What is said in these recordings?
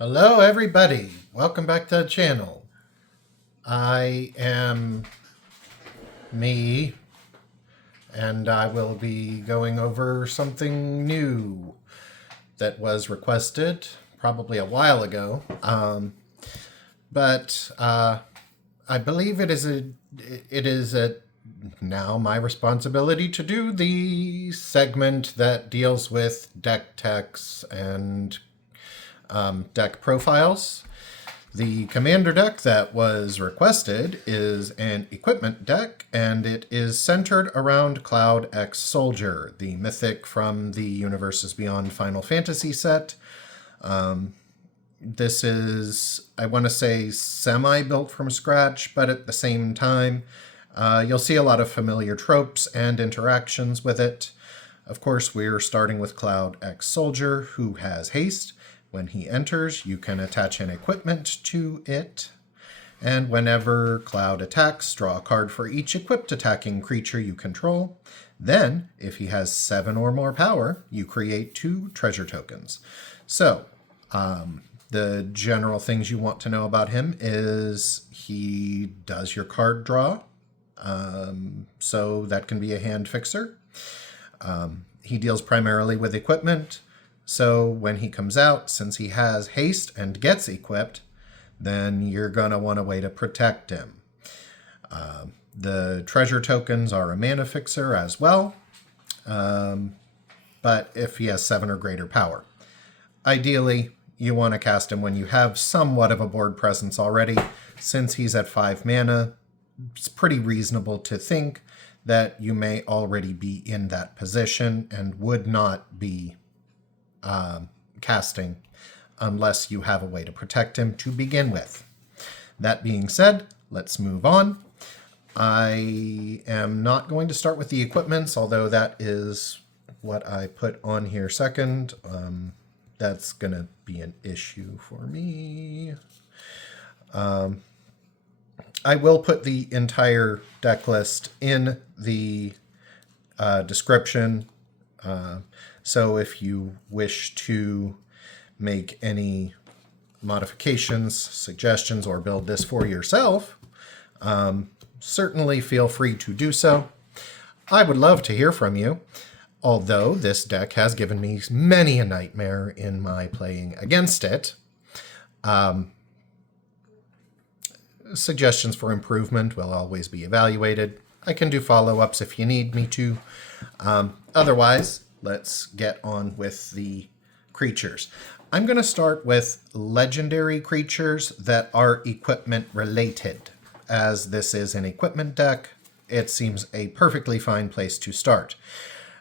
Hello, everybody. Welcome back to the channel. I am me, and I will be going over something new that was requested probably a while ago. But I believe it is now my responsibility to do the segment that deals with deck techs and deck profiles. The commander deck that was requested is an equipment deck, and it is centered around Cloud X Soldier, the mythic from the Universes Beyond Final Fantasy set. This is, I want to say, semi-built from scratch, but at the same time, you'll see a lot of familiar tropes and interactions with it. Of course, we're starting with Cloud X Soldier, who has haste. When he enters, you can attach an equipment to it. And whenever Cloud attacks, draw a card for each equipped attacking creature you control. Then, if he has 7 or more power, you create 2 treasure tokens. So, the general things you want to know about him is he does your card draw. So that can be a hand fixer. He deals primarily with equipment. So when he comes out, since he has haste and gets equipped, then you're going to want a way to protect him. The treasure tokens are a mana fixer as well, but if he has 7 or greater power. Ideally, you want to cast him when you have somewhat of a board presence already. Since he's at 5 mana, it's pretty reasonable to think that you may already be in that position and would not be casting unless you have a way to protect him to begin with. That being said, let's move on. I am not going to start with the equipments, although that is what I put on here second. That's going to be an issue for me. I will put the entire deck list in the description. So if you wish to make any modifications, suggestions, or build this for yourself, certainly feel free to do so. I would love to hear from you, although this deck has given me many a nightmare in my playing against it. Suggestions for improvement will always be evaluated. I can do follow-ups if you need me to. Otherwise, let's get on with the creatures. I'm going to start with legendary creatures that are equipment related. As this is an equipment deck, it seems a perfectly fine place to start.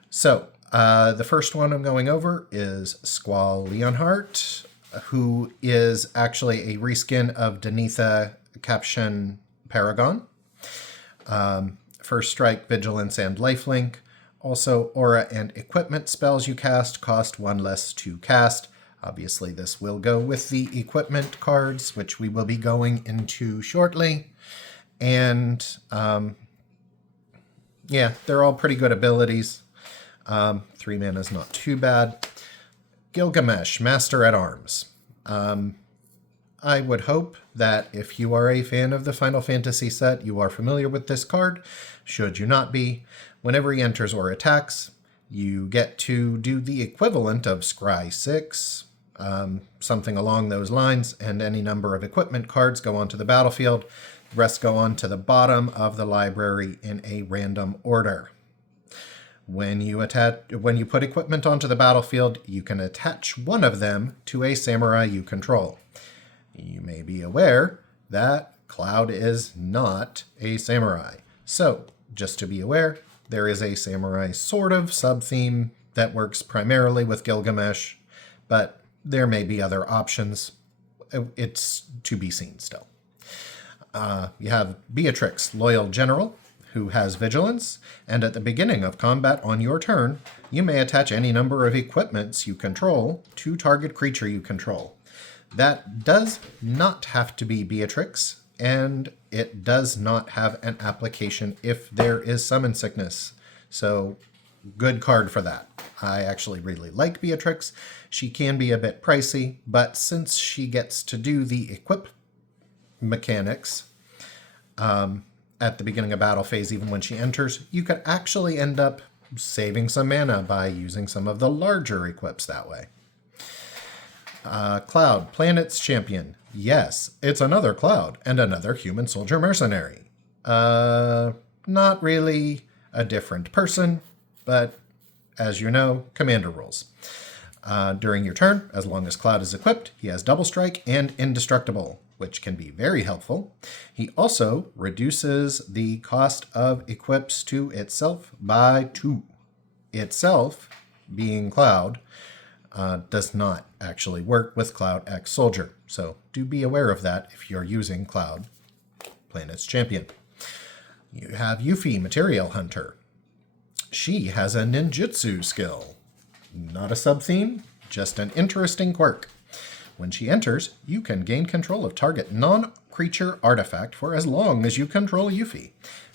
So, the first one I'm going over is Squall Leonhart, who is actually a reskin of Denitha Caption Paragon. First strike, vigilance, and lifelink. Also, aura and equipment spells you cast cost 1 less to cast. Obviously, this will go with the equipment cards, which we will be going into shortly. And, yeah, they're all pretty good abilities. 3 mana is not too bad. Gilgamesh, Master at Arms. I would hope that if you are a fan of the Final Fantasy set, you are familiar with this card. Should you not be, whenever he enters or attacks, you get to do the equivalent of Scry 6, something along those lines, and any number of equipment cards go onto the battlefield. The rest go on to the bottom of the library in a random order. When you put equipment onto the battlefield, you can attach one of them to a samurai you control. You may be aware that Cloud is not a samurai. So, just to be aware, there is a samurai sort of sub-theme that works primarily with Gilgamesh, but there may be other options. It's to be seen still. You have Beatrix, Loyal General, who has vigilance, and at the beginning of combat on your turn, you may attach any number of equipments you control to target creature you control. That does not have to be Beatrix, and it does not have an application if there is summon sickness. So good card for that. I actually really like Beatrix. She can be a bit pricey, but since she gets to do the equip mechanics at the beginning of battle phase, even when she enters, you could actually end up saving some mana by using some of the larger equips that way. Cloud, Planet's Champion. Yes, it's another Cloud and another human soldier mercenary. Not really a different person, but as you know, commander rules. During your turn, as long as Cloud is equipped, he has Double Strike and Indestructible, which can be very helpful. He also reduces the cost of equips to itself by 2. Itself, being Cloud, does not actually work with Cloud X Soldier, so do be aware of that if you're using Cloud, Planet's Champion. You have Yuffie, Material Hunter. She has a ninjutsu skill. Not a sub-theme, just an interesting quirk. When she enters, you can gain control of target non-creature artifact for as long as you control Yuffie.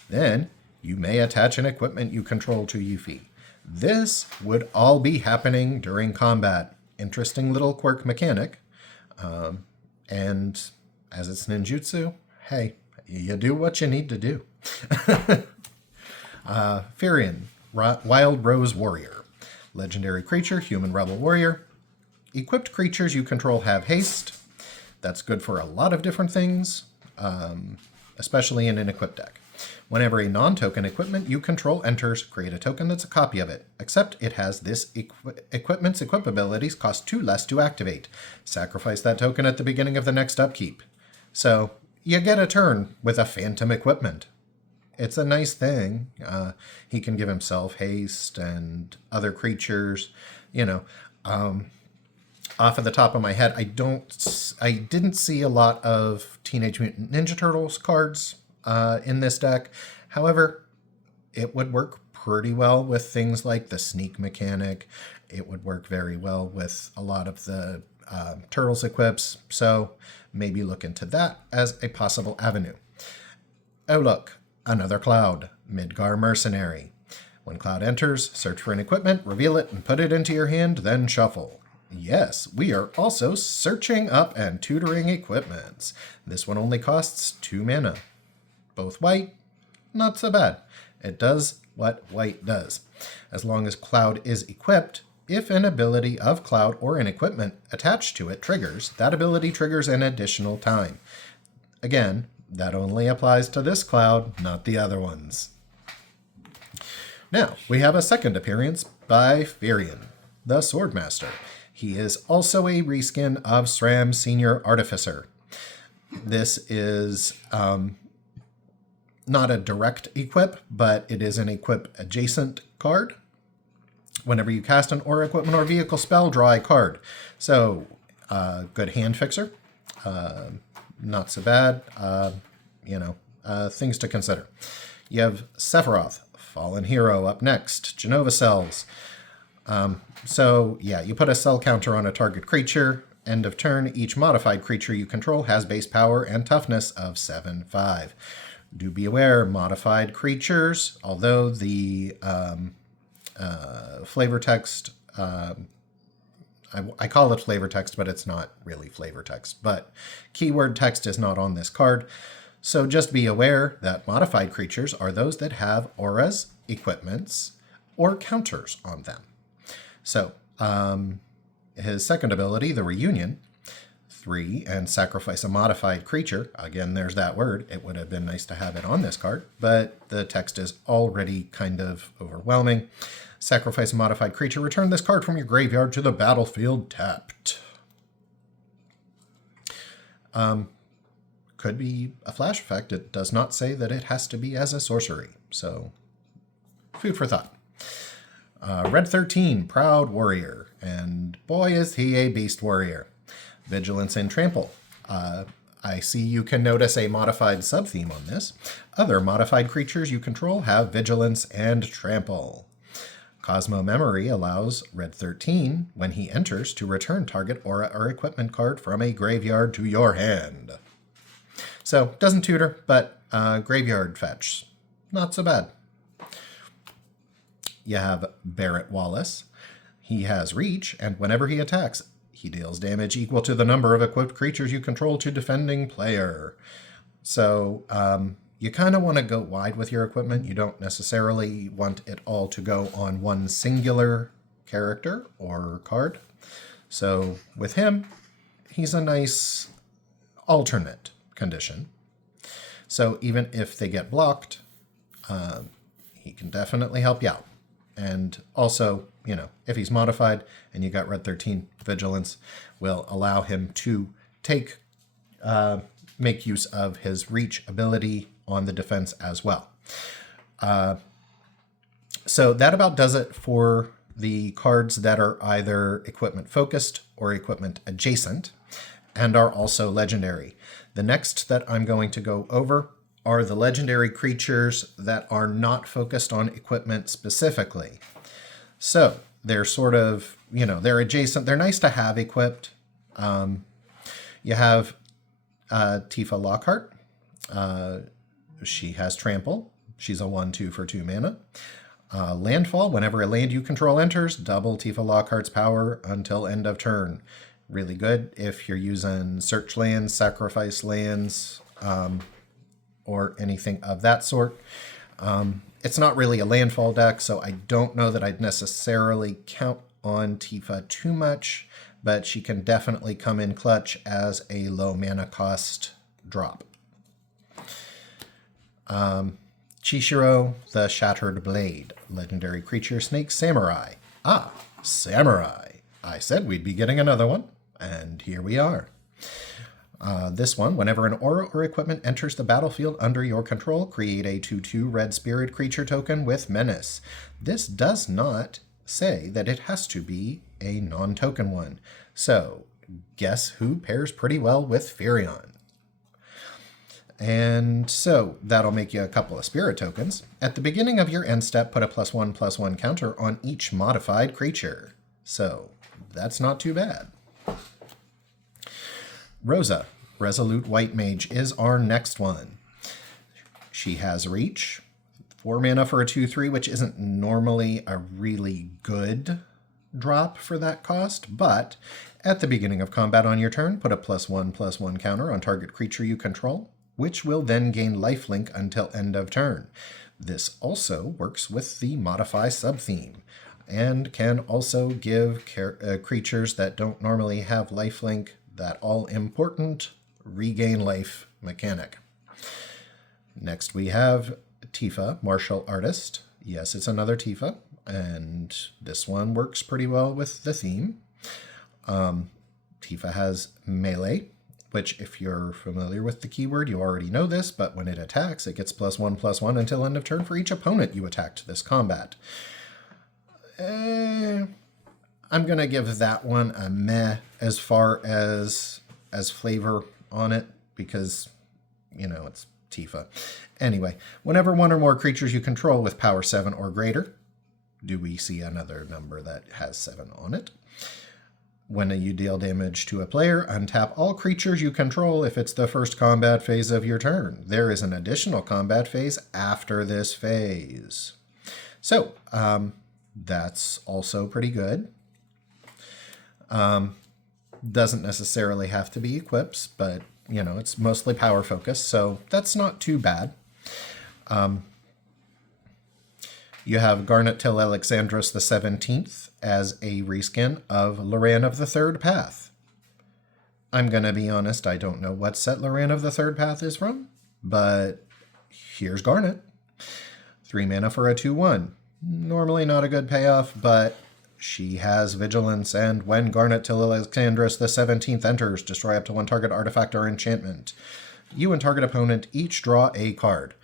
Then, you may attach an equipment you control to Yuffie. This would all be happening during combat. Interesting little quirk mechanic. And as it's ninjutsu, hey, you do what you need to do. Firion, Wild Rose Warrior. Legendary creature, human rebel warrior. Equipped creatures you control have haste. That's good for a lot of different things, especially in an equipped deck. Whenever a non-token equipment you control enters, create a token that's a copy of it, except it has this equipment's equip abilities cost 2 less to activate. Sacrifice that token at the beginning of the next upkeep. So, you get a turn with a phantom equipment. It's a nice thing. He can give himself haste and other creatures, Off of the top of my head, I didn't see a lot of Teenage Mutant Ninja Turtles cards in this deck. However, it would work pretty well with things like the sneak mechanic. It would work very well with a lot of the Turtles equips. So maybe look into that as a possible avenue. Oh look, another Cloud, Midgar Mercenary. When Cloud enters, search for an equipment, reveal it, and put it into your hand, then shuffle. Yes, we are also searching up and tutoring equipments. This one only costs 2 mana. Both white, not so bad. It does what white does. As long as Cloud is equipped, if an ability of Cloud or an equipment attached to it triggers, that ability triggers an additional time. Again, that only applies to this Cloud, not the other ones. Now, we have a second appearance by Firion, the Swordmaster. He is also a reskin of SRAM Senior Artificer. This is not a direct equip, but it is an equip adjacent card. Whenever you cast an aura, equipment, or vehicle spell, draw a card. So, good hand fixer. Not so bad. Things to consider. You have Sephiroth, Fallen Hero, up next. Genova Cells. You put a cell counter on a target creature. End of turn, each modified creature you control has base power and toughness of 7/5. Do be aware, modified creatures, although the flavor text, I call it flavor text, but it's not really flavor text. But keyword text is not on this card. So just be aware that modified creatures are those that have auras, equipments, or counters on them. So, his second ability, the Reunion, 3, and sacrifice a modified creature. Again, there's that word. It would have been nice to have it on this card, but the text is already kind of overwhelming. Sacrifice a modified creature. Return this card from your graveyard to the battlefield tapped. Could be a flash effect. It does not say that it has to be as a sorcery. So, food for thought. Red 13, Proud Warrior. And boy, is he a beast warrior. Vigilance and Trample. I see you can notice a modified sub-theme on this. Other modified creatures you control have Vigilance and Trample. Cosmo Memory allows Red 13, when he enters, to return target aura or equipment card from a graveyard to your hand. So, doesn't tutor, but graveyard fetch. Not so bad. You have Barrett Wallace. He has reach, and whenever he attacks, he deals damage equal to the number of equipped creatures you control to defending player. So you kind of want to go wide with your equipment. You don't necessarily want it all to go on one singular character or card. So with him, he's a nice alternate condition. So even if they get blocked, he can definitely help you out. And also, you know, if he's modified and you got Red 13 Vigilance, will allow him to make use of his reach ability on the defense as well. So that about does it for the cards that are either equipment focused or equipment adjacent and are also legendary. The next that I'm going to go over are the legendary creatures that are not focused on equipment specifically. So they're sort of, you know, they're adjacent. They're nice to have equipped. You have Tifa Lockhart. She has Trample. She's a 1/2 for 2 mana. Landfall. Whenever a land you control enters, double Tifa Lockhart's power until end of turn. Really good if you're using search lands, sacrifice lands, or anything of that sort. It's not really a landfall deck, so I don't know that I'd necessarily count on Tifa too much, but she can definitely come in clutch as a low mana cost drop. Chishiro, the Shattered Blade, legendary creature, Snake Samurai. Ah, Samurai. I said we'd be getting another one, and here we are. This one, whenever an aura or equipment enters the battlefield under your control, create a 2/2 red spirit creature token with Menace. This does not say that it has to be a non-token one. So, guess who pairs pretty well with Firion? And so, that'll make you a couple of spirit tokens. At the beginning of your end step, put a +1/+1 counter on each modified creature. So, that's not too bad. Rosa, Resolute White Mage, is our next one. She has reach, 4 mana for a 2/3, which isn't normally a really good drop for that cost, but at the beginning of combat on your turn, put a +1/+1 counter on target creature you control, which will then gain lifelink until end of turn. This also works with the Modify subtheme, and can also give creatures that don't normally have lifelink that all-important regain life mechanic. Next we have Tifa, Martial Artist. Yes, it's another Tifa, and this one works pretty well with the theme. Tifa has melee, which if you're familiar with the keyword, you already know this, but when it attacks, it gets +1/+1 until end of turn for each opponent you attacked this combat. I'm going to give that one a meh as far as flavor on it, because, you know, it's Tifa. Anyway, whenever one or more creatures you control with power 7 or greater, do we see another number that has 7 on it? When you deal damage to a player, untap all creatures you control if it's the first combat phase of your turn. There is an additional combat phase after this phase. So, that's also pretty good. Doesn't necessarily have to be equips, but, you know, it's mostly power focused, so that's not too bad. You have Garnet Till Alexandros the 17th as a reskin of Loran of the Third Path. I'm going to be honest, I don't know what set Loran of the Third Path is from, but here's Garnet. 3 mana for a 2/1. Normally not a good payoff, but she has Vigilance, and when Garnet Till Alexandros the 17th enters, destroy up to 1 target artifact or enchantment. You and target opponent each draw a card.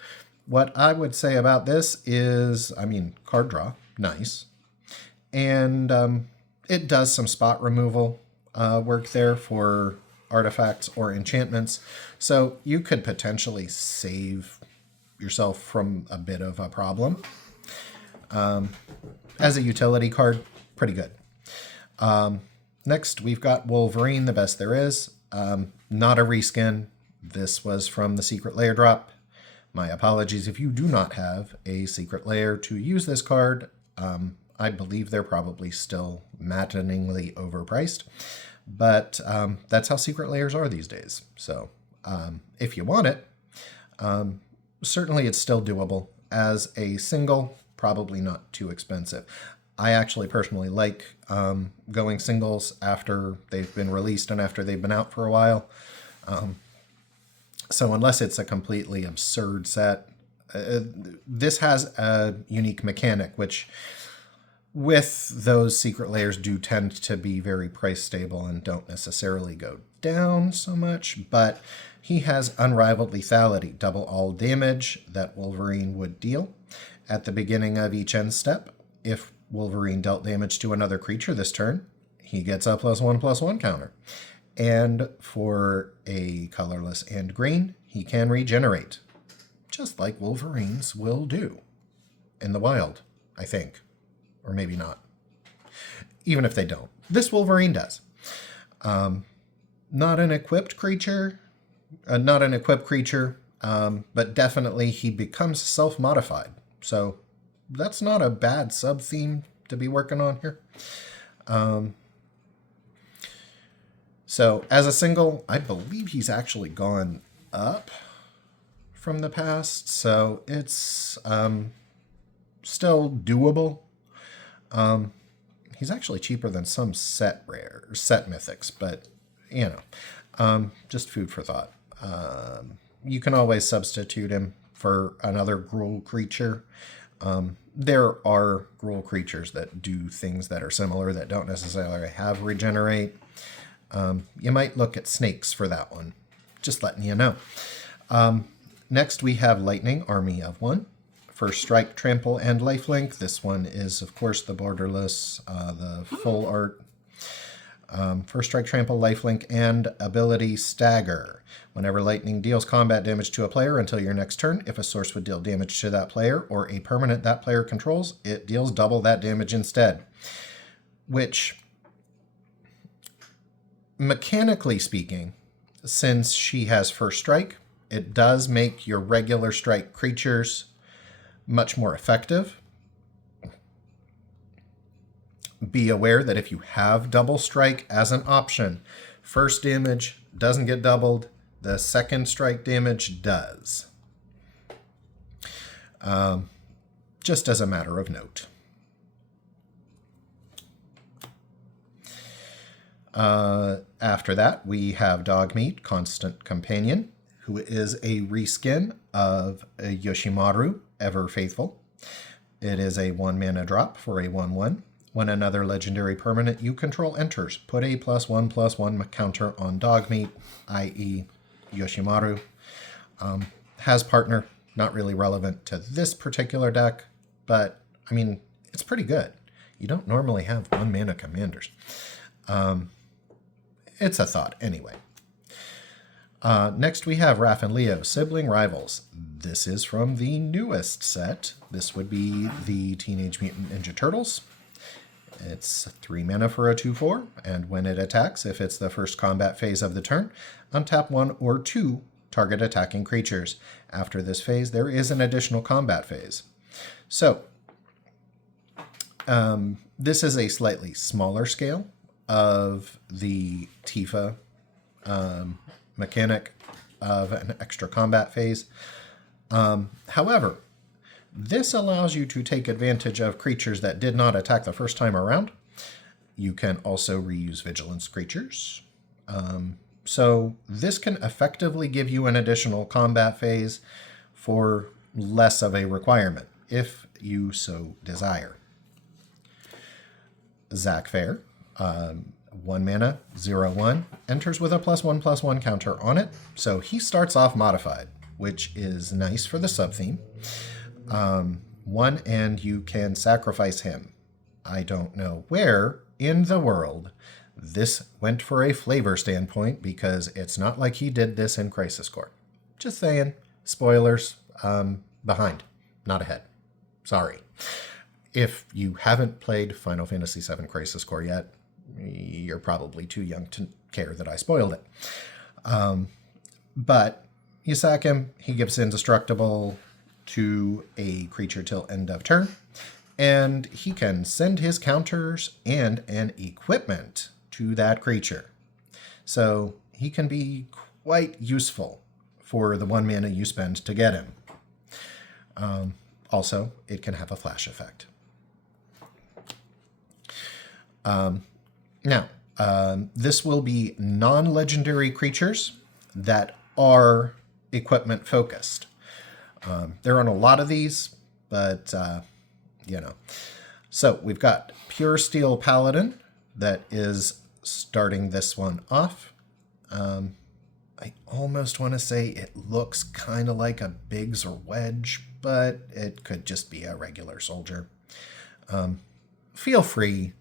What I would say about this is, card draw, nice. And it does some spot removal work there for artifacts or enchantments. So you could potentially save yourself from a bit of a problem. As a utility card, pretty good. Next, we've got Wolverine, the best there is. Not a reskin. This was from the Secret Lair drop. My apologies if you do not have a Secret Lair to use this card. I believe they're probably still maddeningly overpriced, but that's how secret layers are these days. So if you want it, certainly it's still doable. As a single, probably not too expensive. I actually personally like going singles after they've been released and after they've been out for a while. So unless it's a completely absurd set, this has a unique mechanic, which with those secret layers do tend to be very price stable and don't necessarily go down so much, but he has unrivaled lethality, double all damage that Wolverine would deal at the beginning of each end step. If Wolverine dealt damage to another creature this turn, he gets a +1/+1 counter. And for a colorless and green, he can regenerate, just like Wolverines will do in the wild, I think. Or maybe not. Even if they don't. This Wolverine does. Not an equipped creature, but definitely he becomes self-modified. So that's not a bad sub-theme to be working on here. So as a single, I believe he's actually gone up from the past. So it's still doable. He's actually cheaper than some set mythics, but just food for thought. You can always substitute him for another Gruul creature. There are Gruul creatures that do things that are similar that don't necessarily have regenerate. You might look at snakes for that one. Just letting you know. Next, we have Lightning, Army of One. First Strike, Trample, and Lifelink. This one is, of course, the borderless, the full art. First Strike, Trample, Lifelink, and ability Stagger. Whenever Lightning deals combat damage to a player until your next turn, if a source would deal damage to that player or a permanent that player controls, it deals double that damage instead. Which, mechanically speaking, since she has First Strike, it does make your regular strike creatures much more effective. Be aware that if you have double strike as an option, first damage doesn't get doubled, the second strike damage does. Just as a matter of note. After that, we have Dogmeat, Constant Companion, who is a reskin of Yoshimaru, Ever Faithful. It is a 1-mana drop for a 1/1. When another legendary permanent you control enters, put a +1/+1 counter on Dogmeat, i.e. Yoshimaru. Has partner, not really relevant to this particular deck, but, I mean, it's pretty good. You don't normally have 1-mana commanders. It's a thought, anyway. Next we have Raph and Leo, Sibling Rivals. This is from the newest set. This would be the Teenage Mutant Ninja Turtles. It's 3 mana for a 2/4, and when it attacks, if it's the first combat phase of the turn, untap 1 or 2 target attacking creatures. After this phase, there is an additional combat phase. So, this is a slightly smaller scale of the Tifa mechanic of an extra combat phase. However, this allows you to take advantage of creatures that did not attack the first time around. You can also reuse Vigilance creatures. So this can effectively give you an additional combat phase for less of a requirement, if you so desire. Zack Fair, 1 mana, 0/1, enters with a +1/+1 counter on it. So he starts off modified, which is nice for the sub-theme. 1, and you can sacrifice him. I don't know where in the world this went for a flavor standpoint, because it's not like he did this in Crisis Core. Just saying. Spoilers. Behind, not ahead. Sorry. If you haven't played Final Fantasy VII Crisis Core yet, you're probably too young to care that I spoiled it. But you sack him, he gives indestructible to a creature till end of turn, and he can send his counters and an equipment to that creature. So he can be quite useful for the 1 mana you spend to get him. Also, it can have a flash effect. Now, this will be non-legendary creatures that are equipment focused. There aren't a lot of these, but, you know. So we've got Pure Steel Paladin that is starting this one off. I almost want to say it looks kind of like a Biggs or Wedge, but it could just be a regular soldier. Feel free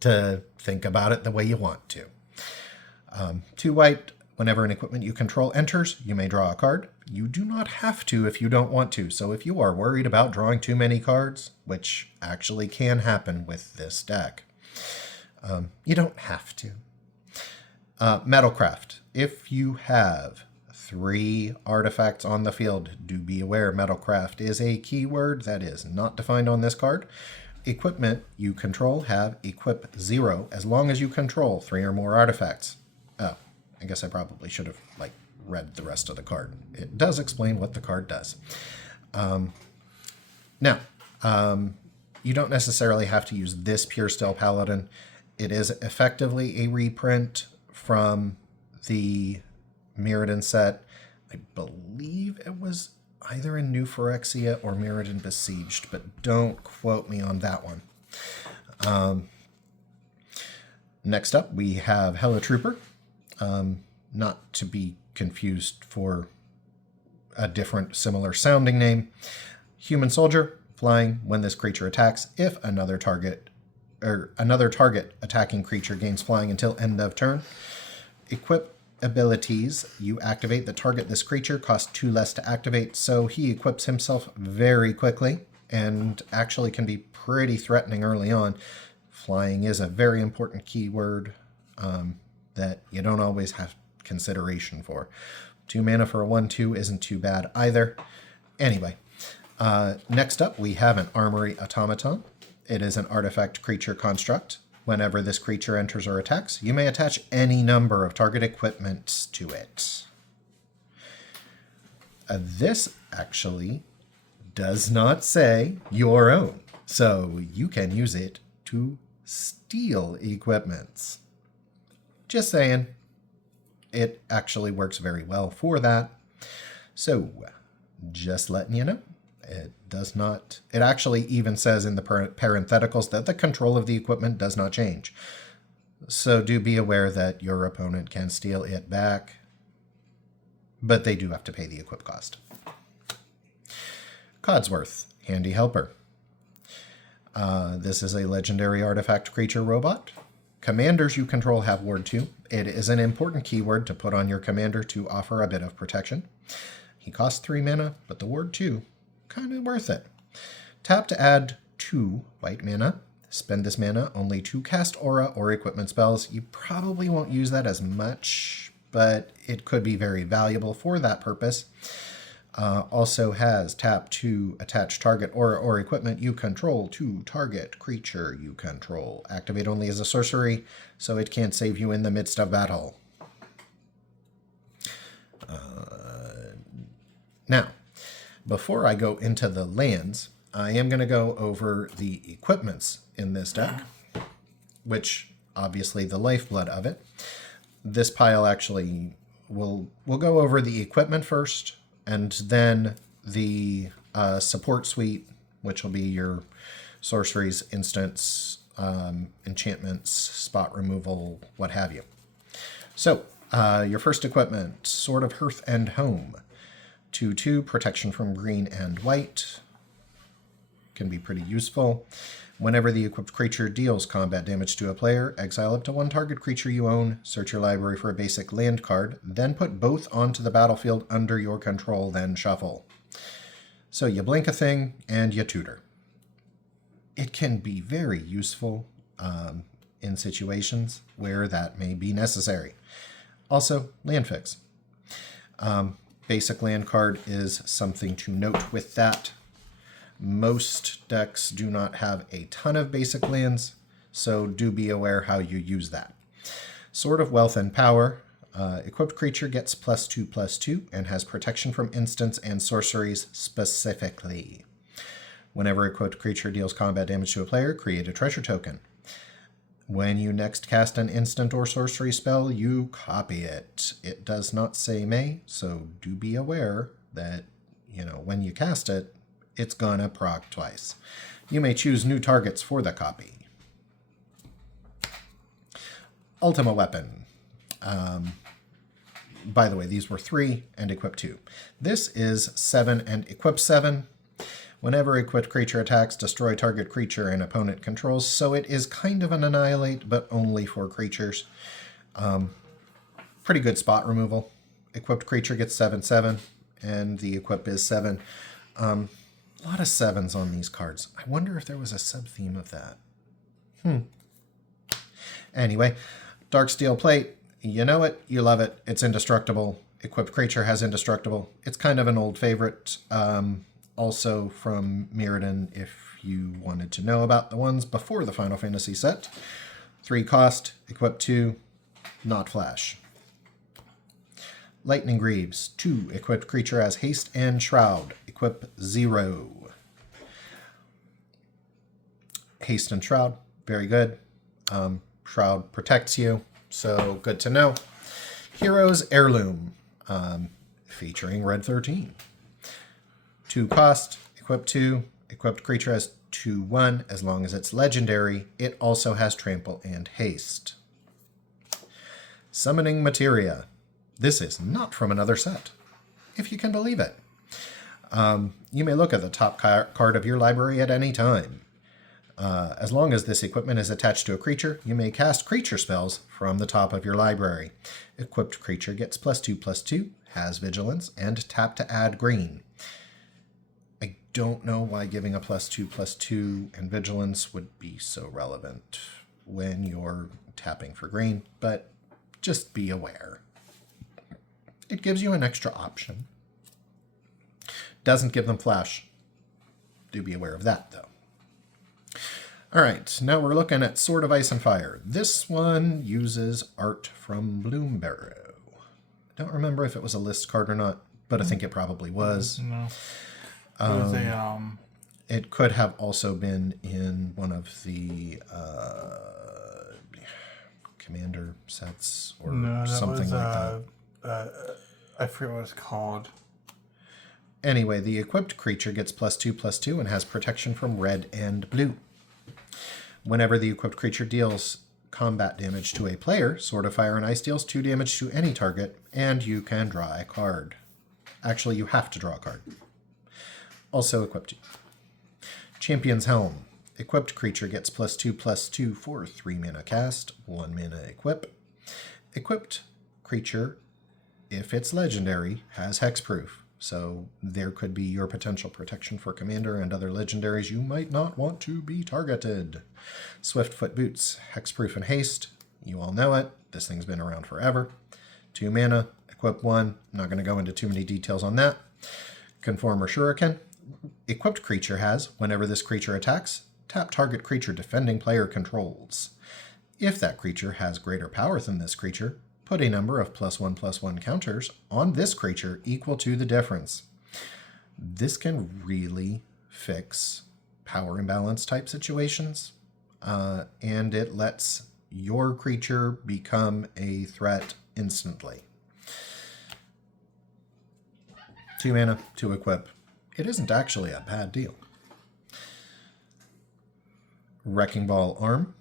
to think about it the way you want to. 2 white, whenever an equipment you control enters, you may draw a card. You do not have to if you don't want to. So if you are worried about drawing too many cards, which actually can happen with this deck, you don't have to. Metalcraft. If you have 3 artifacts on the field, do be aware Metalcraft is a keyword that is not defined on this card. Equipment you control have equip 0 as long as you control 3 or more artifacts. Oh, I guess I probably should have read the rest of the card. It does explain what the card does. Now, you don't necessarily have to use this Pure Steel Paladin. It is effectively a reprint from the Mirrodin set. I believe it was either in New Phyrexia or Mirrodin Besieged, but don't quote me on that one. Next up, we have Helitrooper. Not to be confused for a different similar sounding name. Human Soldier, flying when this creature attacks. If another target attacking creature gains flying until end of turn. Equip abilities you activate that target this creature cost 2 less to activate, so he equips himself very quickly and actually can be pretty threatening early on. Flying is a very important keyword that you don't always have consideration for. 2 mana for a 1/2 isn't too bad either. Anyway, next up we have an Armory Automaton. It is an artifact creature construct. Whenever this creature enters or attacks, you may attach any number of target equipment to it. This actually does not say your own, so you can use it to steal equipments. Just saying, it actually works very well for that. So, just letting you know. It actually even says in the parentheticals that the control of the equipment does not change. So do be aware that your opponent can steal it back, but they do have to pay the equip cost. Codsworth, Handy Helper. This is a legendary artifact creature robot. Commanders you control have Ward 2. It is an important keyword to put on your commander to offer a bit of protection. He costs 3 mana, but the Ward 2, kind of worth it. Tap to add 2 white mana. Spend this mana only to cast aura or equipment spells. You probably won't use that as much, but it could be very valuable for that purpose. Also has tap to attach target aura or equipment you control to target creature you control. Activate only as a sorcery, so it can't save you in the midst of battle. Now, before I go into the lands, I am going to go over the equipments in this deck, which obviously the lifeblood of it. This pile actually we'll go over the equipment first, and then the support suite, which will be your sorceries, instants, enchantments, spot removal, what have you. So, your first equipment, Sword of Hearth and Home. 2/2, protection from green and white. Can be pretty useful. Whenever the equipped creature deals combat damage to a player, exile up to 1 target creature you own, search your library for a basic land card, then put both onto the battlefield under your control, then shuffle. So you blink a thing, and you tutor. It can be very useful in situations where that may be necessary. Also, land fix. Basic land card is something to note with that. Most decks do not have a ton of basic lands, so do be aware how you use that. Sword of Wealth and Power. Equipped creature gets +2/+2 and has protection from instants and sorceries specifically. Whenever a equipped creature deals combat damage to a player, create a treasure token. When you next cast an instant or sorcery spell, you copy it. It does not say may, so do be aware that, when you cast it, it's gonna proc twice. You may choose new targets for the copy. Ultima Weapon. By the way, these were 3 and equip 2. This is 7 and equip 7. Whenever a equipped creature attacks, destroy target creature an opponent controls, so it is kind of an annihilate, but only for creatures. Pretty good spot removal. Equipped creature gets 7/7, and the equip is 7. A lot of 7s on these cards. I wonder if there was a sub-theme of that. Anyway, Darksteel Plate. You know it, you love it, it's indestructible. Equipped creature has indestructible. It's kind of an old favorite. Also from Mirrodin, if you wanted to know about the ones before the Final Fantasy set. 3 cost, equip 2, not flash. Lightning Greaves. 2, equipped creature has haste and shroud. Equip 0. Haste and shroud, very good. Shroud protects you, so good to know. Hero's Heirloom, featuring Red 13. 2 cost, equip 2. Equipped creature has 2/1. As long as it's legendary, it also has trample and haste. Summoning Materia. This is not from another set, if you can believe it. You may look at the top card of your library at any time. As long as this equipment is attached to a creature, you may cast creature spells from the top of your library. Equipped creature gets +2/+2, has vigilance, and tap to add green. I don't know why giving a +2/+2 and vigilance would be so relevant when you're tapping for green, but just be aware. It gives you an extra option. Doesn't give them flash. Do be aware of that, though. All right, now we're looking at Sword of Ice and Fire. This one uses art from Bloomburrow. I don't remember if it was a list card or not, but I think it probably was. No. It was It could have also been in one of the Commander sets or something like that. I forget what it's called. Anyway, the equipped creature gets +2/+2 and has protection from red and blue. Whenever the equipped creature deals combat damage to a player, Sword of Fire and Ice deals 2 damage to any target, and you can draw a card. Actually, you have to draw a card. Also equipped. Champion's Helm. Equipped creature gets +2/+2 for 3 mana cast, 1 mana equip. Equipped creature, if it's legendary, has hexproof. So there could be your potential protection for Commander and other legendaries you might not want to be targeted. Swiftfoot Boots, hexproof and haste. You all know it. This thing's been around forever. 2 mana, equip 1. I'm not going to go into too many details on that. Conformer Shuriken. Equipped creature has, whenever this creature attacks, tap target creature defending player controls. If that creature has greater power than this creature, put a number of +1/+1 counters on this creature equal to the difference. This can really fix power imbalance type situations, and it lets your creature become a threat instantly. 2 mana, 2 equip. It isn't actually a bad deal. Wrecking Ball Arm.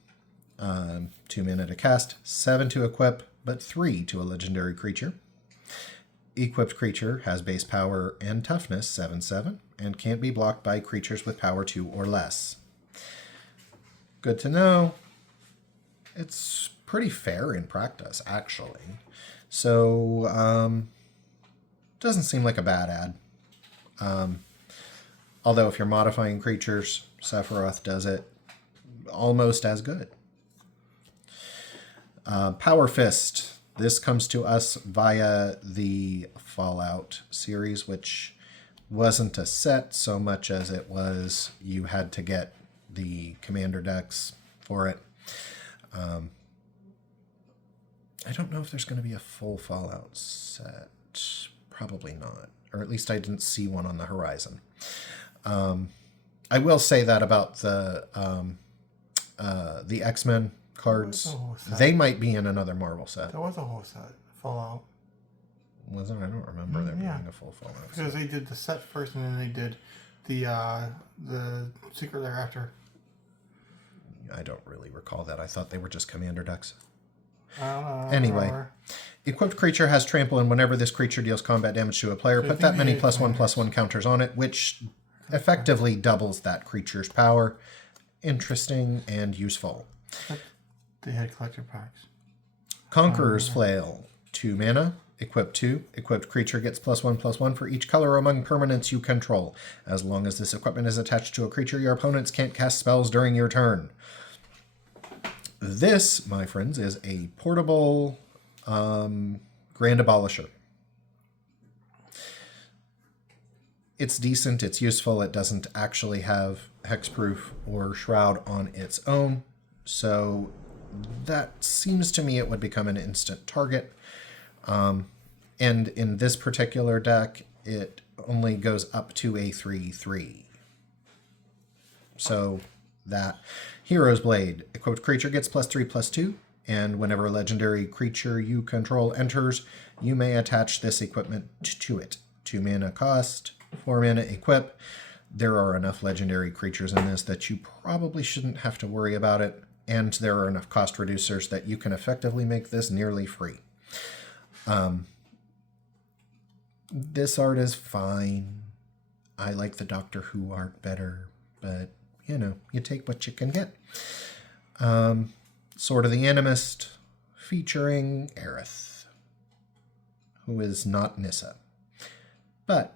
2 mana to cast, 7 to equip, but 3 to a legendary creature. Equipped creature has base power and toughness 7/7 and can't be blocked by creatures with power 2 or less. Good to know. It's pretty fair in practice, actually. So, doesn't seem like a bad ad. Although if you're modifying creatures, Sephiroth does it almost as good. Power Fist. This comes to us via the Fallout series, which wasn't a set so much as it was you had to get the commander decks for it. I don't know if there's going to be a full Fallout set. Probably not. Or at least I didn't see one on the horizon. I will say that about the X-Men cards. There was a whole set. They might be in another Marvel set. There was a whole set. Fallout. Was there? I don't remember there Yeah. being a full Fallout set. Because they did the set first and then they did the secret thereafter. I don't really recall that. I thought they were just commander decks. I don't know. I don't Anyway. remember. Equipped creature has trample, and whenever this creature deals combat damage to a player, So put I that think many they +1/+1 counters on it, which effectively doubles that creature's power. Interesting and useful. They had collector packs. Conqueror's Flail, 2 mana, equip 2. Equipped creature gets +1/+1 for each color among permanents you control. As long as this equipment is attached to a creature, your opponents can't cast spells during your turn. This, my friends, is a portable Grand Abolisher. It's decent, it's useful, it doesn't actually have hexproof or shroud on its own, so that seems to me it would become an instant target. And in this particular deck, it only goes up to a 3/3. So that Hero's Blade, equipped creature gets +3/+2, and whenever a legendary creature you control enters, you may attach this equipment to it. 2 mana cost, 4 mana equip. There are enough legendary creatures in this that you probably shouldn't have to worry about it, and there are enough cost reducers that you can effectively make this nearly free. This art is fine. I like the Doctor Who art better, but you know, you take what you can get. Sword of the Animist, featuring Aerith, who is not Nissa. But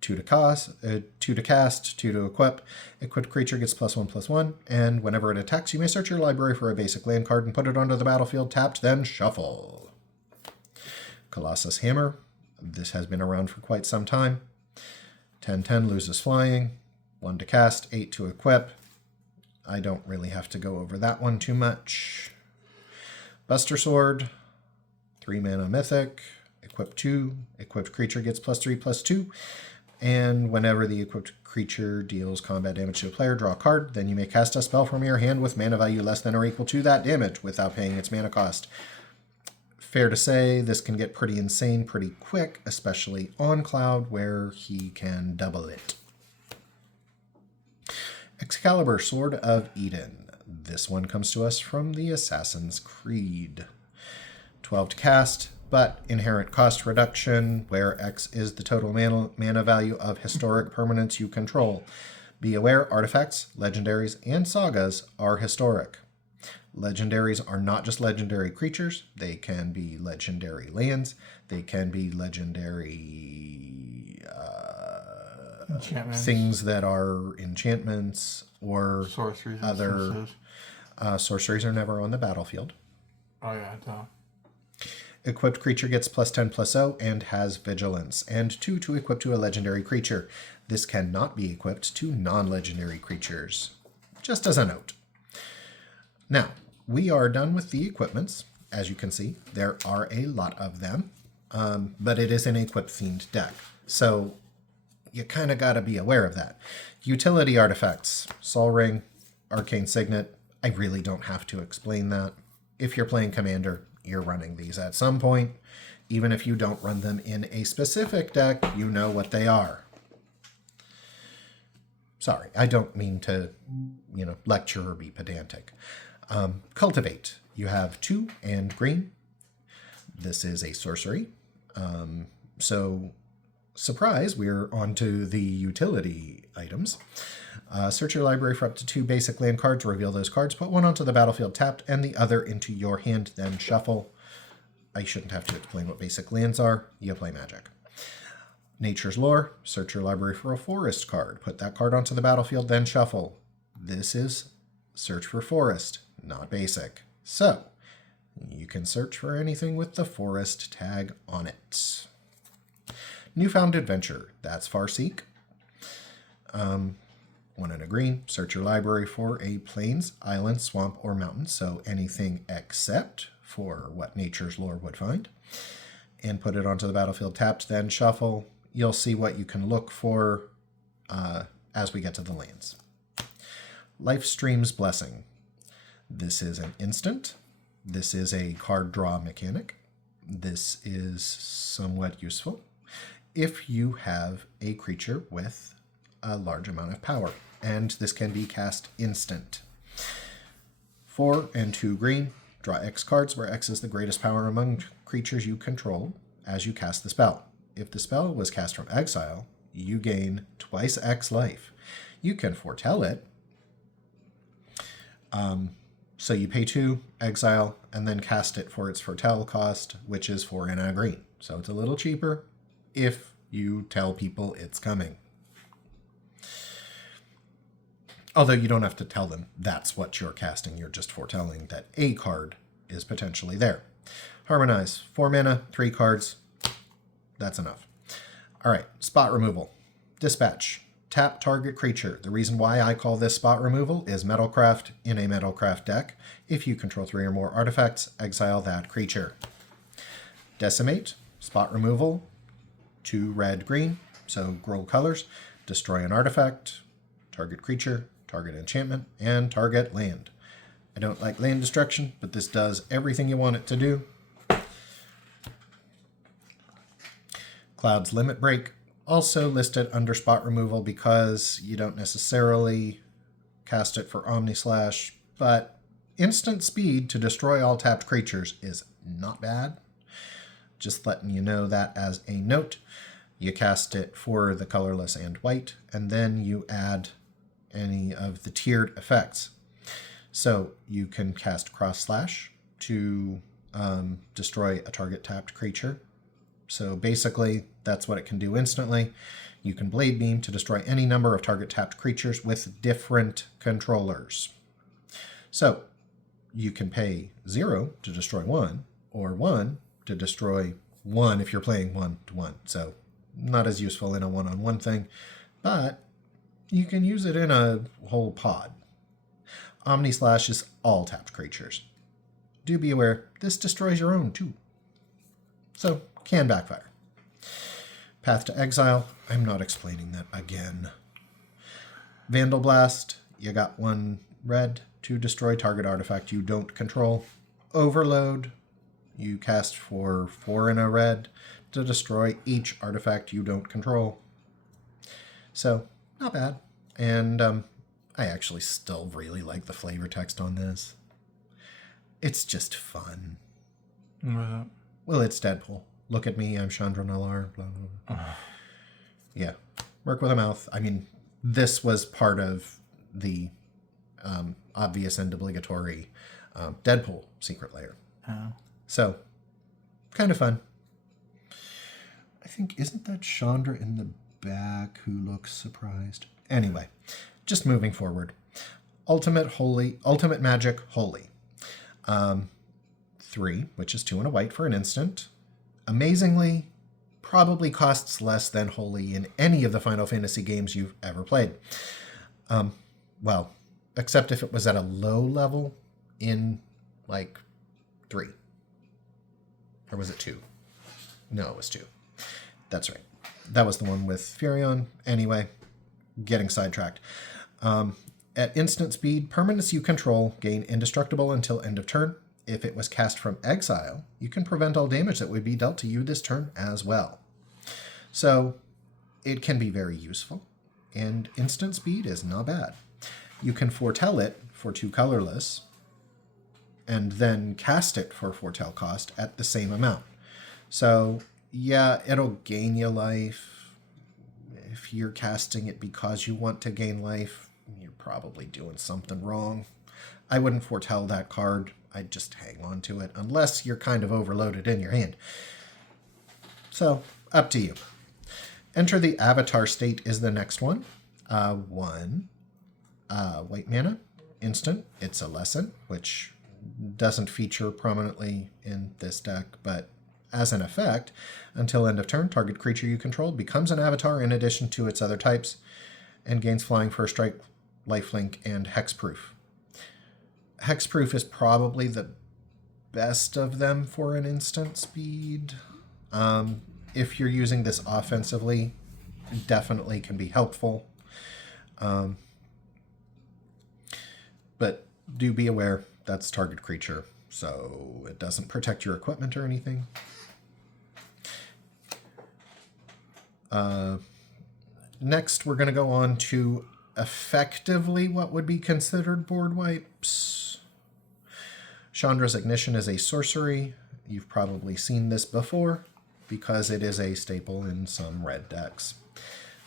2 to cast, 2 to equip. Equipped creature gets +1/+1, and whenever it attacks, you may search your library for a basic land card and put it onto the battlefield tapped, then shuffle. Colossus Hammer. This has been around for quite some time. 10/10 loses flying. 1 to cast, 8 to equip. I don't really have to go over that one too much. Buster Sword, 3 mana mythic, equip 2. Equipped creature gets +3/+2. And whenever the equipped creature deals combat damage to a player, draw a card. Then you may cast a spell from your hand with mana value less than or equal to that damage without paying its mana cost. Fair to say, this can get pretty insane pretty quick, especially on Cloud, where he can double it. Excalibur, Sword of Eden. This one comes to us from the Assassin's Creed. 12 to cast, but inherent cost reduction, where X is the total mana value of historic permanents you control. Be aware, artifacts, legendaries, and sagas are historic. Legendaries are not just legendary creatures. They can be legendary lands. They can be legendary Enchantments. things that are enchantments or Sorceries and other instances. sorceries are never on the battlefield. Oh yeah, duh. Equipped creature gets +10/+0 and has vigilance, and 2 to equip to a legendary creature. This cannot be equipped to non-legendary creatures. Just as a note. Now, we are done with the equipments. As you can see, there are a lot of them, but it is an equip-themed deck. So you kind of got to be aware of that. Utility artifacts, Sol Ring, Arcane Signet. I really don't have to explain that. If you're playing Commander, you're running these at some point. Even if you don't run them in a specific deck, you know what they are. Sorry, I don't mean to, lecture or be pedantic. Cultivate. You have 2 and green. This is a sorcery. So, surprise, we're on to the utility items. Search your library for up to 2 basic land cards, reveal those cards, put one onto the battlefield tapped, and the other into your hand, then shuffle. I shouldn't have to explain what basic lands are. You play Magic. Nature's Lore. Search your library for a forest card. Put that card onto the battlefield, then shuffle. This is search for forest, not basic. So, you can search for anything with the forest tag on it. Newfound Adventure, that's Farseek. 1 and a green, search your library for a plains, island, swamp, or mountain, so anything except for what nature's lore would find, and put it onto the battlefield tapped, then shuffle. You'll see what you can look for as we get to the lands. Lifestream's Blessing. This is an instant. This is a card draw mechanic. This is somewhat useful if you have a creature with a large amount of power, and this can be cast instant. 4 and 2 green, draw X cards, where X is the greatest power among creatures you control as you cast the spell. If the spell was cast from exile, you gain twice X life. You can foretell it. So you pay 2, exile, and then cast it for its foretell cost, which is 4 and a green. So it's a little cheaper if you tell people it's coming. Although you don't have to tell them that's what you're casting. You're just foretelling that a card is potentially there. Harmonize. 4 mana, 3 cards. That's enough. All right, spot removal. Dispatch. Tap target creature. The reason why I call this spot removal is Metalcraft in a Metalcraft deck. If you control 3 or more artifacts, exile that creature. Decimate. Spot removal. 2 red, green. So Gruul colors. Destroy an artifact. Target creature. Target enchantment. And target land. I don't like land destruction, but this does everything you want it to do. Cloud's Limit Break. Also listed under spot removal because you don't necessarily cast it for Omnislash, but instant speed to destroy all tapped creatures is not bad. Just letting you know that as a note. You cast it for the colorless and white, and then you add any of the tiered effects. So you can cast Cross Slash to destroy a target tapped creature. So basically, that's what it can do instantly. You can Blade Beam to destroy any number of target tapped creatures with different controllers. So you can pay 0 to destroy 1, or 1 to destroy 1 if you're playing 1-1. So not as useful in a one-on-one thing, but you can use it in a whole pod. Omnislash is all tapped creatures. Do be aware, this destroys your own too. So, can backfire. Path to Exile, I'm not explaining that again. Vandal Blast, you got 1 red to destroy target artifact you don't control. Overload, you cast for 4 and a red to destroy each artifact you don't control. So, not bad. And I actually still really like the flavor text on this. It's just fun. Well, it's Deadpool. Look at me, I'm Chandra Nalaar. Blah, blah, blah. Yeah. Work with a mouth. I mean, this was part of the obvious and obligatory Deadpool secret layer. Oh. So, kind of fun. I think, isn't that Chandra in the back who looks surprised? Anyway, just moving forward. Ultimate Magic Holy. 3, which is 2 and a white for an instant. Amazingly, probably costs less than Holy in any of the Final Fantasy games you've ever played. Well, except if it was at a low level in, like, 3. Or was it 2? No, it was 2. That's right. That was the one with Furion. Anyway, getting sidetracked. At instant speed, permanents you control gain indestructible until end of turn. If it was cast from exile, you can prevent all damage that would be dealt to you this turn as well. So it can be very useful, and instant speed is not bad. You can foretell it for 2 colorless, and then cast it for foretell cost at the same amount. So yeah, it'll gain you life. If you're casting it because you want to gain life, you're probably doing something wrong. I wouldn't foretell that card. I'd just hang on to it, unless you're kind of overloaded in your hand. So, up to you. Enter the Avatar State is the next one. 1 white mana, instant. It's a lesson, which doesn't feature prominently in this deck, but As an effect, until end of turn, target creature you control becomes an avatar in addition to its other types and gains flying, first strike, lifelink, and hexproof. Hexproof is probably the best of them for an instant speed. If you're using this offensively, it definitely can be helpful. But do be aware that's target creature, so it doesn't protect your equipment or anything. Next, we're going to go on to effectively what would be considered board wipes. Chandra's Ignition is a sorcery. You've probably seen this before because it is a staple in some red decks.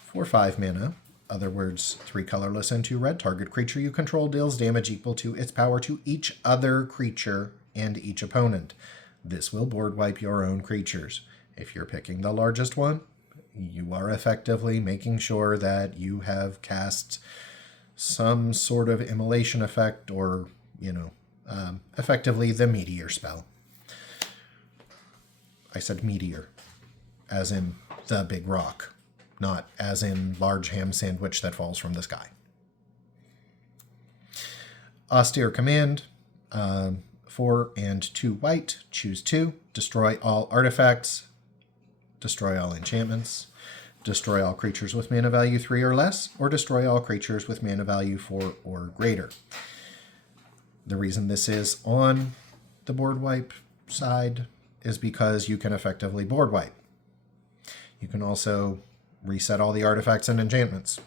For 5 mana, other words, 3 colorless and 2 red, target creature you control deals damage equal to its power to each other creature and each opponent. This will board wipe your own creatures. If you're picking the largest one, you are effectively making sure that you have cast some sort of immolation effect or, effectively the meteor spell. I said meteor, as in the big rock, not as in large ham sandwich that falls from the sky. Austere Command, 4 and 2 white, choose 2, destroy all artifacts, destroy all enchantments, destroy all creatures with mana value 3 or less, or destroy all creatures with mana value 4 or greater. The reason this is on the board wipe side is because you can effectively board wipe. You can also reset all the artifacts and enchantments.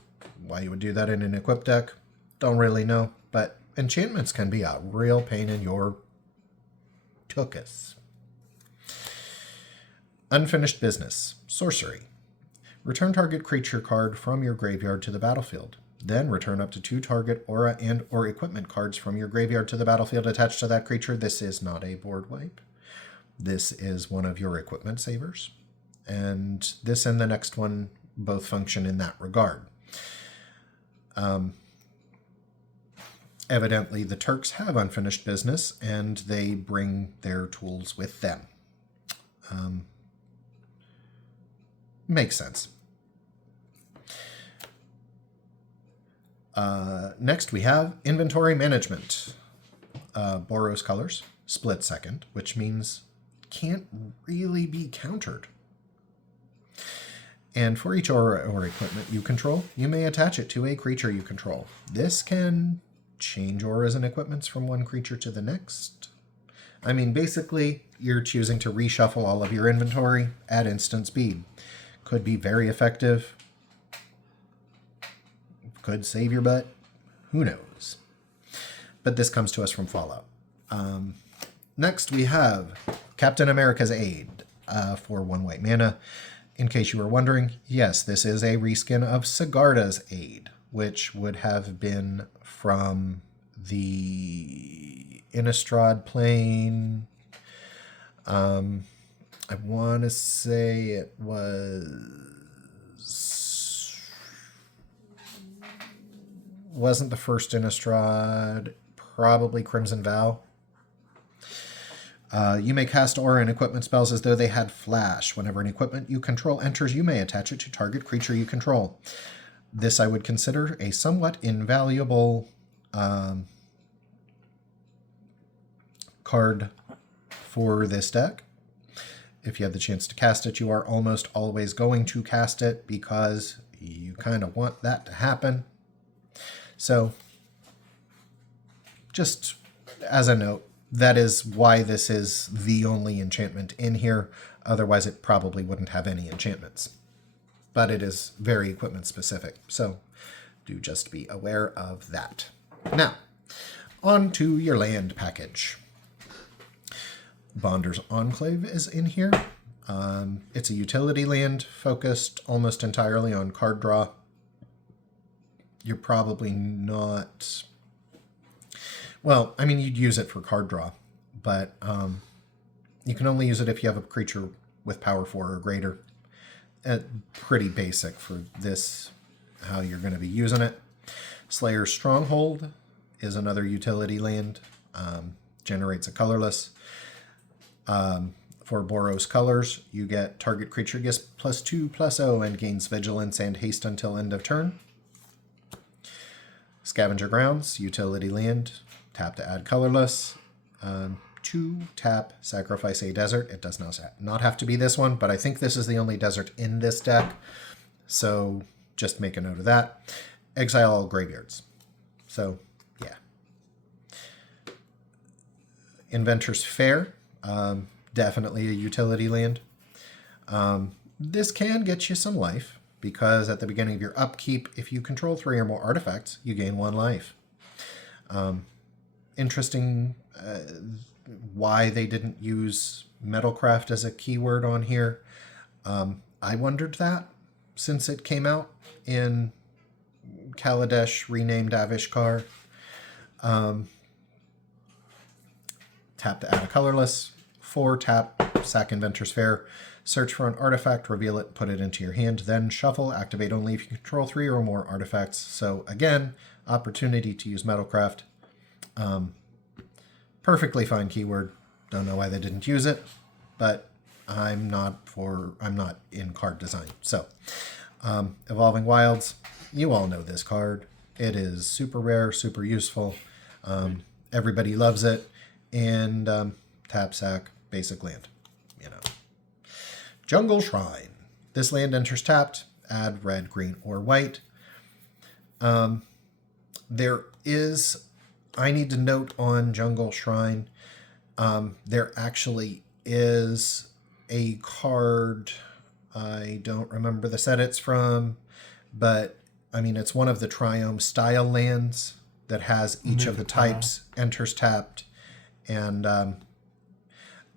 Why you would do that in an equipped deck, don't really know, but enchantments can be a real pain in your tuchus. Unfinished Business, sorcery. Return target creature card from your graveyard to the battlefield. Then return up to 2 target aura and or equipment cards from your graveyard to the battlefield attached to that creature. This is not a board wipe. This is one of your equipment savers. And this and the next one both function in that regard. Evidently, the Turks have unfinished business, and they bring their tools with them. Makes sense. Next, we have Inventory Management. Boros colors, split second, which means can't really be countered. And for each aura or equipment you control, you may attach it to a creature you control. This can change auras and equipments from one creature to the next. I mean, basically, you're choosing to reshuffle all of your inventory at instant speed. Could be very effective. Could save your butt. Who knows? But this comes to us from Fallout. Next, we have Captain America's Aid for 1 white mana. In case you were wondering, yes, this is a reskin of Sigarda's Aid, which would have been from the Innistrad plane. I want to say it wasn't the first Innistrad, probably Crimson Vow. You may cast aura and equipment spells as though they had flash. Whenever an equipment you control enters, you may attach it to target creature you control. This I would consider a somewhat invaluable card for this deck. If you have the chance to cast it, you are almost always going to cast it because you kind of want that to happen. So, just as a note, that is why this is the only enchantment in here. Otherwise, it probably wouldn't have any enchantments. But it is very equipment specific, so do just be aware of that. Now, on to your land package. Bonder's Enclave is in here. It's a utility land focused almost entirely on card draw. You're probably not... Well, I mean, you'd use it for card draw, but you can only use it if you have a creature with power 4 or greater. Pretty basic for this, how you're going to be using it. Slayer's Stronghold is another utility land. Generates a colorless. For Boros colors, you get target creature gets +2/+0 and gains vigilance and haste until end of turn. Scavenger Grounds, utility land, tap to add colorless. 2 tap, sacrifice a desert. It does not have to be this one, but I think this is the only desert in this deck, so just make a note of that. Exile all graveyards. So, yeah. Inventor's Fair, definitely a utility land. This can get you some life, because at the beginning of your upkeep, if you control 3 or more artifacts, you gain 1 life. Interesting why they didn't use Metalcraft as a keyword on here. I wondered that since it came out in Kaladesh renamed Avishkar. Tap to add a colorless. 4 tap, sack Inventor's Fair. Search for an artifact, reveal it, put it into your hand, then shuffle, activate only if you control 3 or more artifacts. So again, opportunity to use Metalcraft. Perfectly fine keyword. Don't know why they didn't use it, but I'm not in card design. So, Evolving Wilds, you all know this card. It is super rare, super useful. Everybody loves it. And tap, sack, basic land. You know. Jungle Shrine. This land enters tapped. Add red, green, or white. There is, I need to note on Jungle Shrine, there actually is a card, I don't remember the set it's from, but I mean, it's one of the Triome style lands that has each of the types enters tapped. And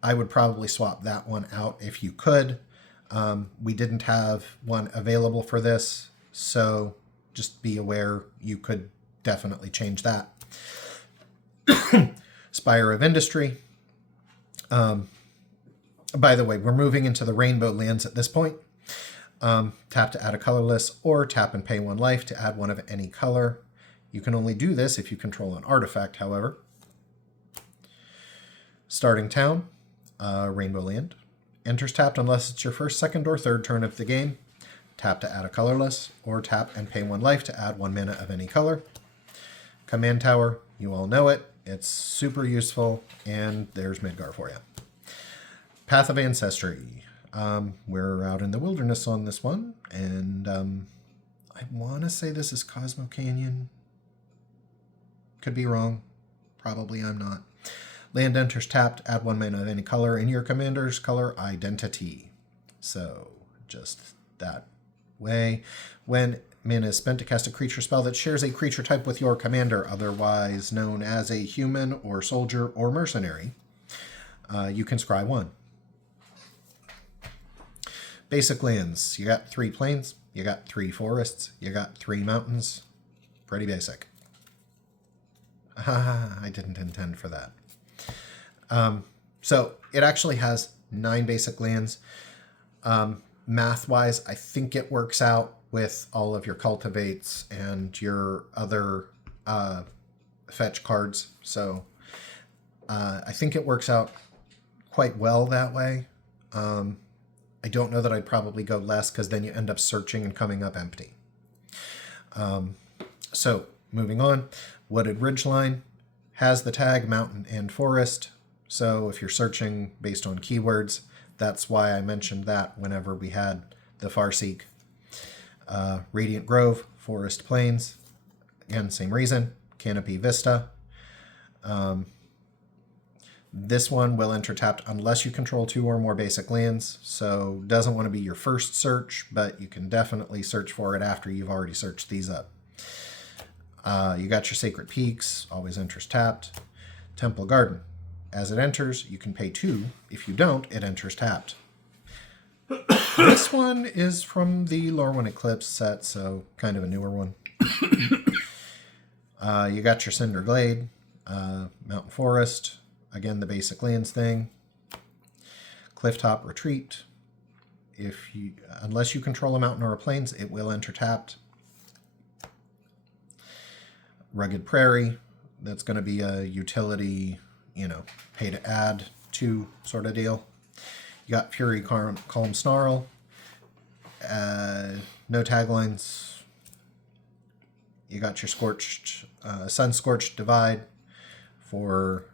I would probably swap that one out if you could. We didn't have one available for this, so just be aware you could definitely change that. Spire of Industry. By the way, we're moving into the rainbow lands at this point. Tap to add a colorless, or tap and pay 1 life to add 1 of any color. You can only do this if you control an artifact, however. Starting Town, Rainbow Land. Enters tapped unless it's your first, second, or third turn of the game. Tap to add a colorless, or tap and pay 1 life to add 1 mana of any color. Command Tower, you all know it. It's super useful, and there's Midgar for you. Path of Ancestry. We're out in the wilderness on this one, and I want to say this is Cosmo Canyon. Could be wrong. Probably I'm not. Land enters tapped, add 1 mana of any color in your commander's color identity. So, just that way. When mana is spent to cast a creature spell that shares a creature type with your commander, otherwise known as a human or soldier or mercenary, you can scry 1. Basic lands. You got 3 plains, you got 3 forests, you got 3 mountains. Pretty basic. I didn't intend for that. So it actually has 9 basic lands. Math-wise, I think it works out with all of your cultivates and your other fetch cards. So I think it works out quite well that way. I don't know that I'd probably go less, because then you end up searching and coming up empty. So moving on, Wooded Ridgeline has the tag Mountain and Forest. So if you're searching based on keywords, that's why I mentioned that whenever we had the Farseek. Radiant Grove, Forest Plains. Again, same reason. Canopy Vista. This one will enter tapped unless you control 2 or more basic lands. So doesn't want to be your first search, but you can definitely search for it after you've already searched these up. You got your Sacred Peaks, always enters tapped. Temple Garden. As it enters, you can pay 2. If you don't, it enters tapped. This one is from the Lorwyn Eclipse set, so kind of a newer one. You got your Cinder Glade, Mountain Forest, again the basic lands thing. Clifftop Retreat. Unless you control a mountain or a plains, it will enter tapped. Rugged Prairie, that's going to be a utility, pay to add 2 sort of deal. You got Fury, Calm, Snarl. No taglines. You got your Sun Scorched Divide for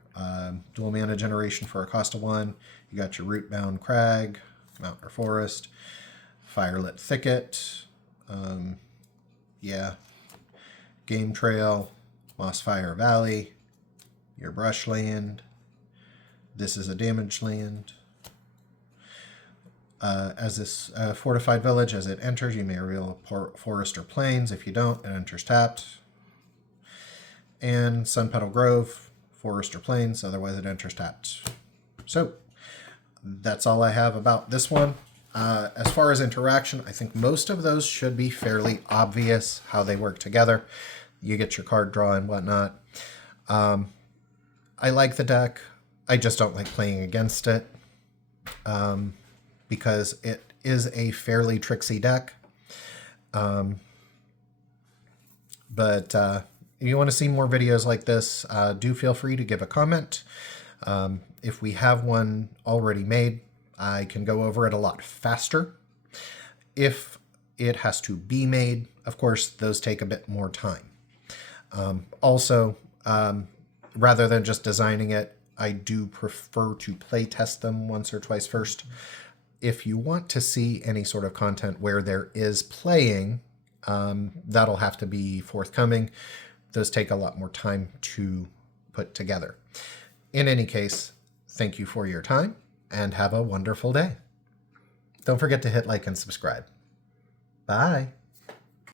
dual mana generation for a cost of 1. You got your Rootbound Crag, Mountain or Forest, Firelit Thicket, Game Trail, Mossfire Valley, your Brushland. This is a damaged land. As this fortified village, as it enters, you may reveal a forest or plains. If you don't, it enters tapped. And Sunpetal Grove, forest or plains, otherwise it enters tapped. So that's all I have about this one. As far as interaction, I think most of those should be fairly obvious how they work together. You get your card draw and whatnot. I like the deck. I just don't like playing against it because it is a fairly tricksy deck. But if you want to see more videos like this, do feel free to give a comment. If we have one already made, I can go over it a lot faster. If it has to be made, of course, those take a bit more time. Also, rather than just designing it, I do prefer to play test them once or twice first. If you want to see any sort of content where there is playing, that'll have to be forthcoming. Those take a lot more time to put together. In any case, thank you for your time and have a wonderful day. Don't forget to hit like and subscribe. Bye.